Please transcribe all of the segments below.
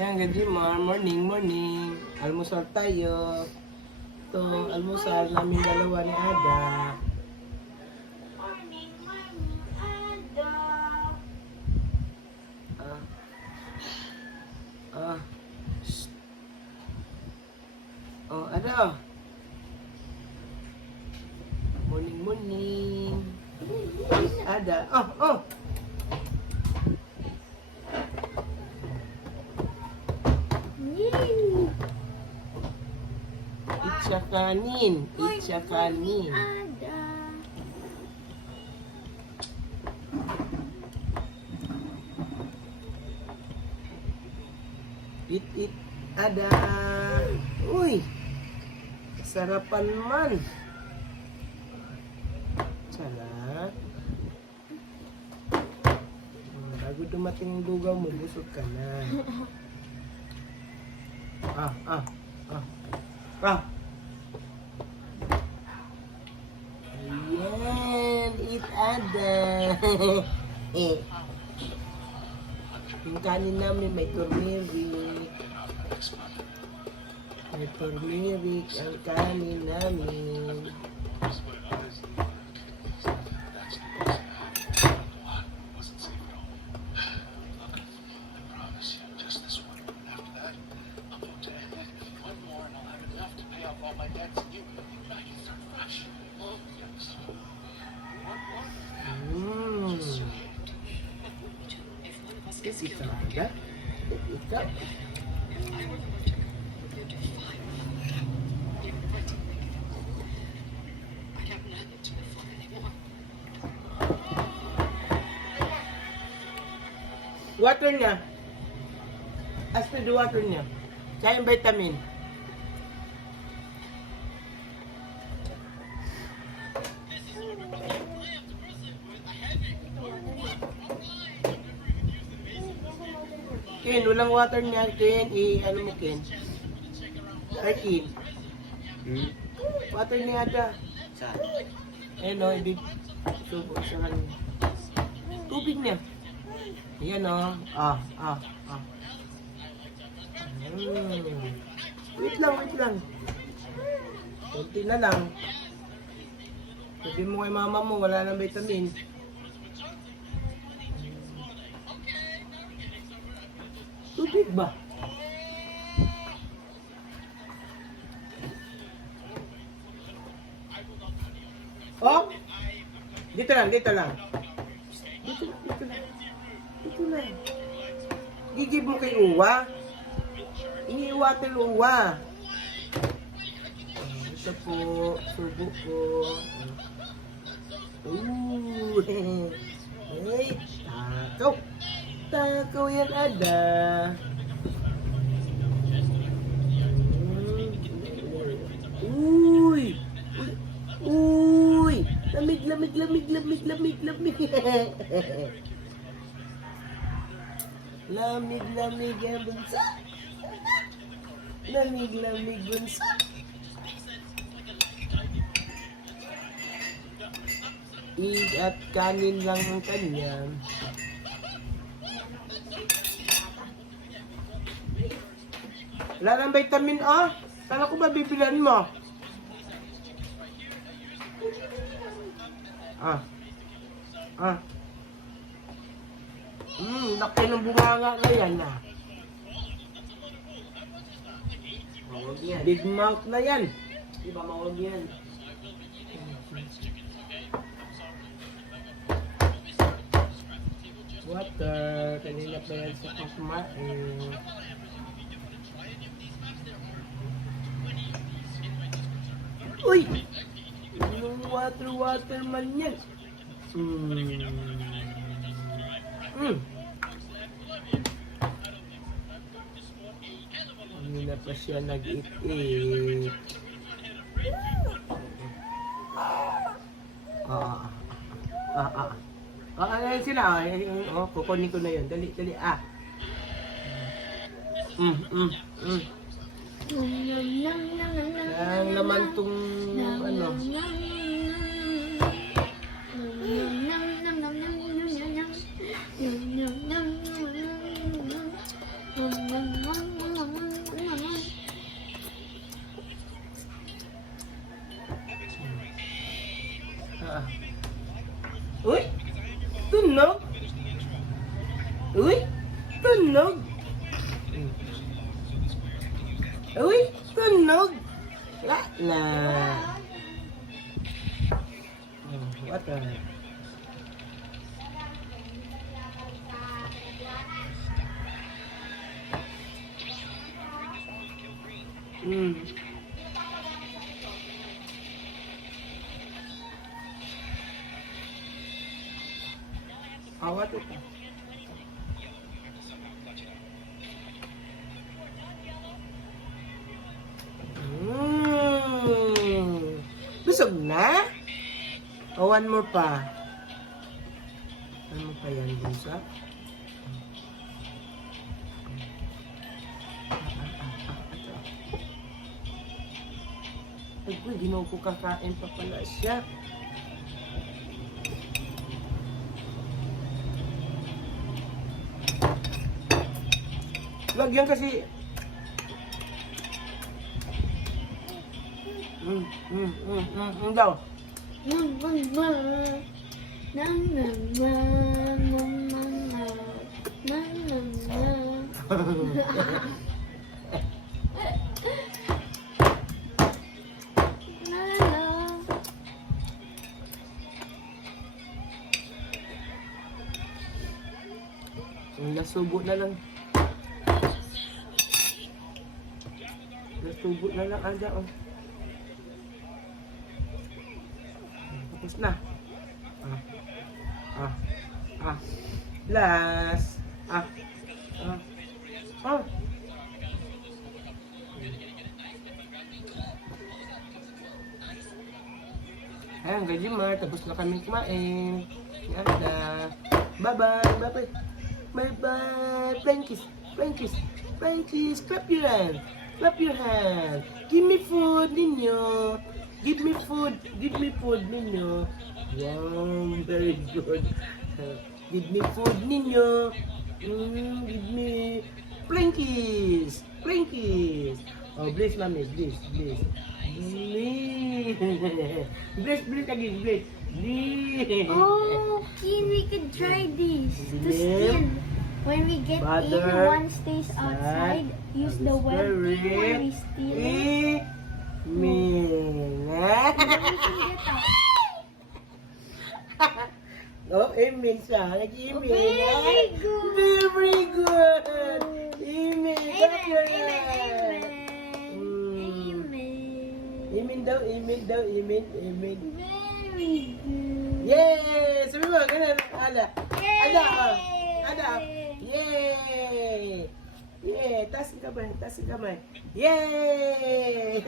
Yan, ganyan, morning, morning. Almusal tayo. Ito, almusal namin dalawa ni Ada. Morning, morning, Ada. Shh. Oh, Ada. Morning, morning. Ada. Oh. Itsa kanin. Itsa kanin. Ada. It, Ada. Uy. Sarapan man. Sarap. Bago dumating yung lugaw mo, busog ka na. Ah. Ayan, eat Ada. Yung kanin namin may turmeric. May turmeric ang kanin namin. Kasi ikaw, Ada? Ikaw? Water niya. Aspid water niya. Kaya yung vitamin. Ken, walang water niya, Ken. Ano mo, Ken? Ay, Ken. Water niya Ada. Ayan o, ibig. Subo sa kanya. Tubig niya. Ayan o. Wait lang. Kunti na lang. Sabi mo kay mama mo, wala nang vitamin. Tubig ba? Oh! Dito lang. Dito lang. Gigib mo kay Uwa. Iniiwatin Uwa. Ito po. Subo po. Ay, takaw. Takaw yan, Ada. Uy! Lamig. Lamig ang bunsa. Lamig bunsa. Ig at kanin lang ang kanya. Wala ng vitamin A. Kala ko ba bibilan mo? Laki ng bunganga na yan Big mouth na yan. Di ba maulog yan? Water. Kanina pa yan sa kumain. Uy! Yung water man yan. Hindi na pa siya nag-eat-eat. Ano yun sila? Kukunin ko na yun. Dali. Ang laman tong ano. Uy! Tunog! Uy! Tunog! Uy! Tunog! La! What the? Awat ito. Busog na? O, one more pa. One more pa yan, bunsa. Ay, ginaw ko kakain pa pala siya. Lagyan kasi. Daw. Nasubo na lang. Nasubo na lang ada oh. Tapos na. Last. Ayan, Gajimar, tapos na kami kumain. Yan na. Bye-bye, bye-bye. Bye-bye. Plankies, plankies, plankies. Clap your hand. Clap your hand. Give me food, Ninyo. Give me food. Give me food, Ninyo. Wow, very good. Give me food, Ninyo. Give me plankies. Plankies. Oh, bless, mommy. Bless, bless. Bless, bless again. Bless. Bless. Oh, okay, we could try this to skin. When we get Butter, in, one stays outside. Use the web thing when we steal it. Amen. And then we can get out. Oh, amen siya. Nag-amen. Very good. Very good. Amen. Clap your Amen, hands. amen. Amen daw, amen daw, amen, amen. Very good. Yay! Sabi mo, ganun. Ada. Ada. Ada. Yay! Yay! Taas ang kamay, taas ang kamay. Yay!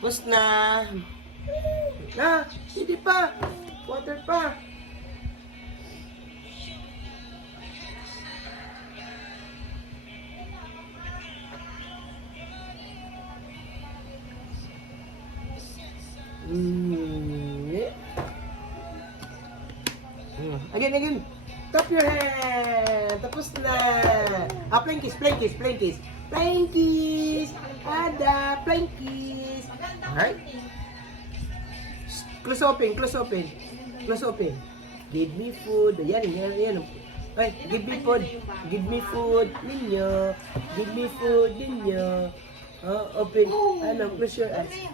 Bus na. Hindi pa. Water pa. Again. Tap your hand. Tapos na. Plankies, plankies, plankies. Plankies. Ada, plankies. Alright. Close open, close open. Close open. Give me food. Yan. Ay, give me food. Give me food. Ninyo. Give me food. Ninyo. Open. Ano, close your eyes.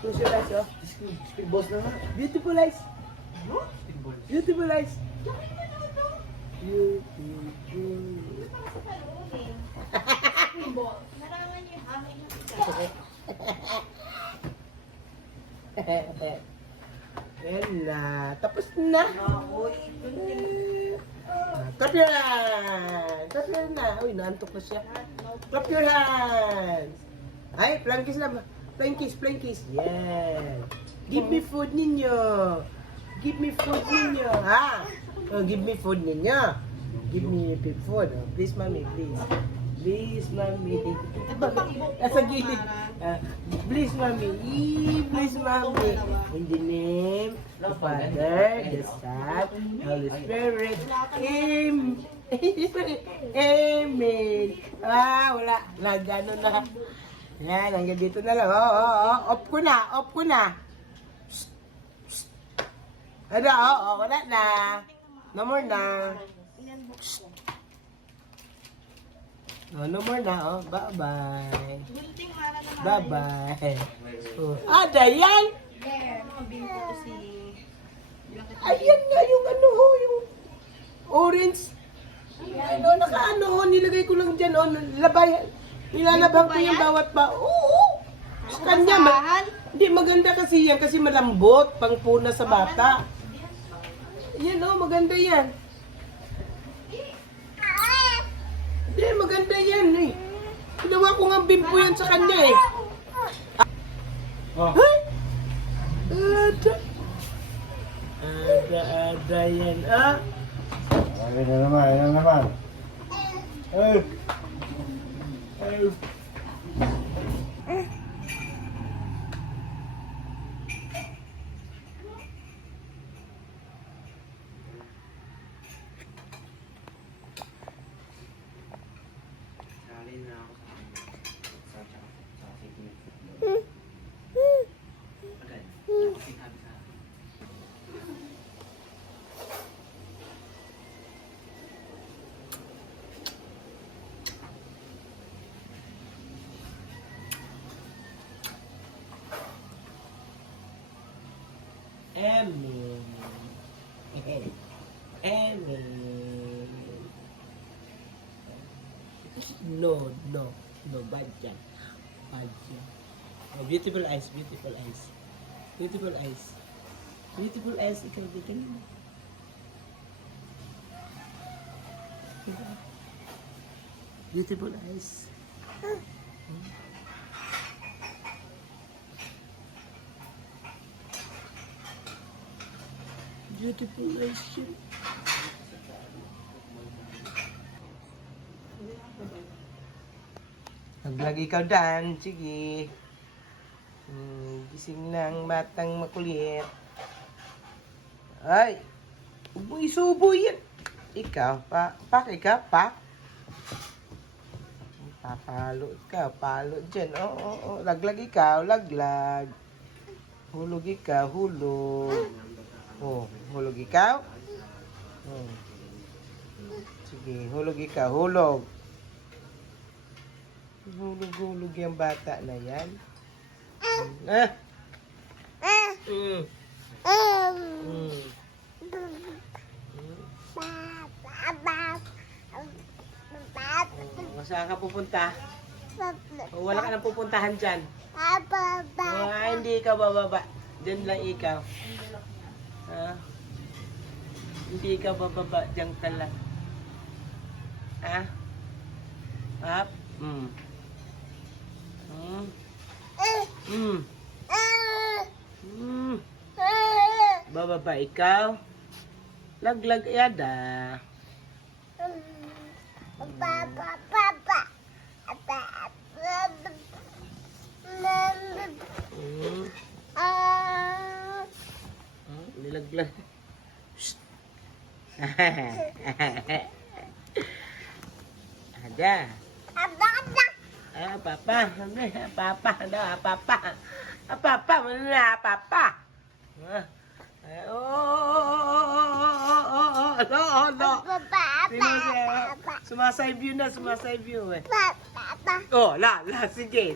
Close your eyes, oh. Speed boss na nga. Beautiful eyes. Beautiful eyes. Beautiful. Yan na. Tapos na. Clap your hands. Clap your hands na. Uy, naantok na siya. Clap your hands. Ay, plankies na. Plankies, plankies. Yeah. Give me food ninyo. Give me food ninyo. Ha? Oh, give me food ninyo. Give me food. Oh, please, mommy, please. Please, Mommy. Nasa gilid. Please, Mommy. Please, Mommy. In the name of the Father, the Son, Holy Spirit. Amen. Wala. Nagano na. Yan, hanggang dito na lang. Off ko na. Wala na. No more na. No more na, Bye-bye. Bye-bye. Dayan! Ayan nga yung yung orange. Nilagay ko lang dyan, nilalabang ko yung bawat Sa kanya, hindi maganda kasi yan, kasi malambot, pangpuna sa bata. Yan, maganda yan. Hindi, maganda yan eh. Ginawa ko nga bimpo yan sa kanya eh. Ay! Ada yan, Ayan na naman. Ay! Amen. Amen. No, bad yan. Bad yan. Beautiful eyes. Beautiful eyes, ikaw dito na. Beautiful eyes. Beautiful eyes yun. Nag-vlog ikaw, Dan. Sige. Gising ng batang makulit. Ay! Uboy-suboy yan. Ikaw, pak. Palo dyan. Oo. Laglag ikaw, laglag. Hulog ikaw, hulog. Hulog ikaw. Sige, hulog ikaw, hulog. Hulog yung bata na yan. Saan ka pupunta? Wala ka nang pupuntahan dyan. Hindi ka bababa. Diyan lang ikaw. Hindi ka bababa. Diyan ka lang. Up. Bababa ikaw. Laglag yada. Nilaglag. Ada. Papa, mana papa? Sumasay view na. Sige.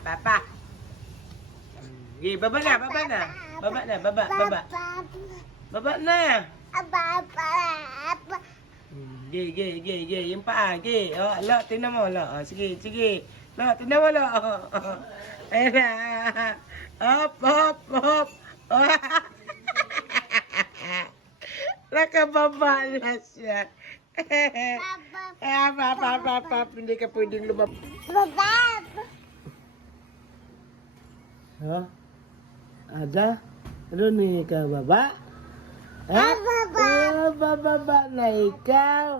Papa. Sige, baba na. Baba na. Ge. Yung paa, ge. Lo, tingnan mo, lo. Sige. Lo, tingnan mo, lo. Ayan na. Hop. Nakababa na siya. Papa. Hindi ka pwedeng lumabas. Ada? Ano ni ka, baba? bababa na ikaw.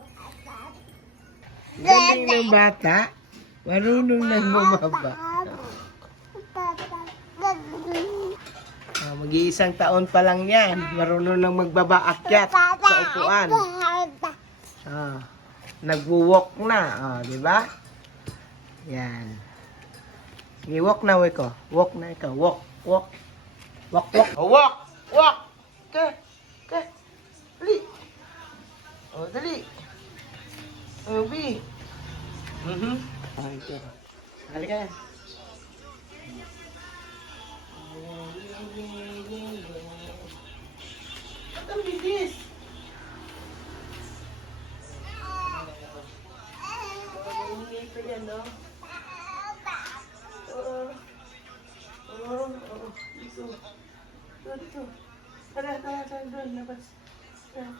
Galing ng bata. Marunong na bumaba. Mag-iisang taon pa lang yan. Marunong nang magbaba-akyat sa upuan. Nagwo-walk na. Di ba? Yan. Sige, walk na, Weko. Walk na ikaw. Walk, walk. Walk, walk. Walk, walk. Okay, okay. Dali. Dali. B. Ito. Halika yan. Ba't ang bilis? Hindi pa yan, no? Dito. Dito. Tara, doon, labas. Tara.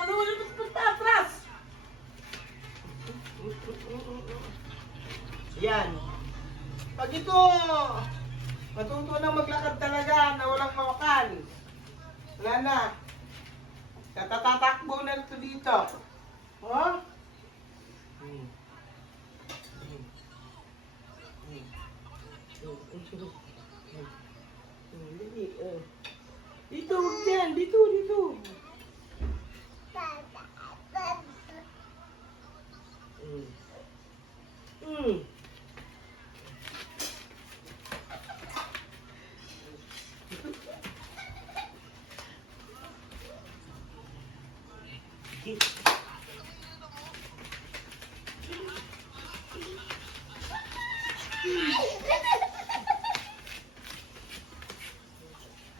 Ano, atras! Yan. Pag ito, matuto na maglakad talaga na walang mawakan. Wala na. Tatatakbo na ito dito. Oh? Dito, huwag dyan. Dito.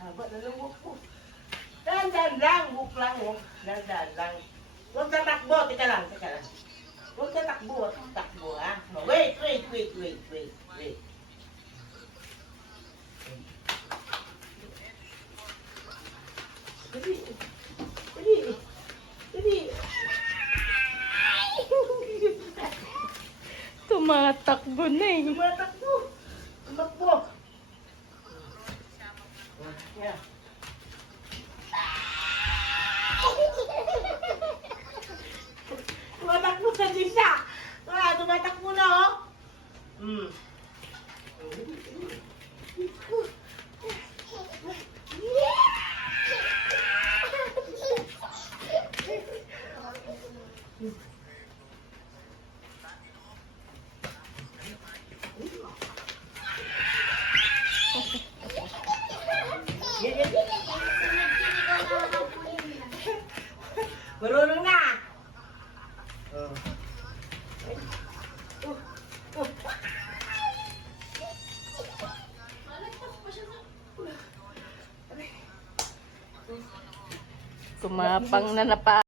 Haba na lang walk mo. Dandan lang, walk lang. Dandan lang. Huwag tatakbo, teka lang. Huwag tatakbo, ha. Wait. Dali. Tumatakbo na eh. Tumakbo. Yeah. Tumatakbo sa siya. Tumatakbo na, oh. Marunong na. Tumapang na napa.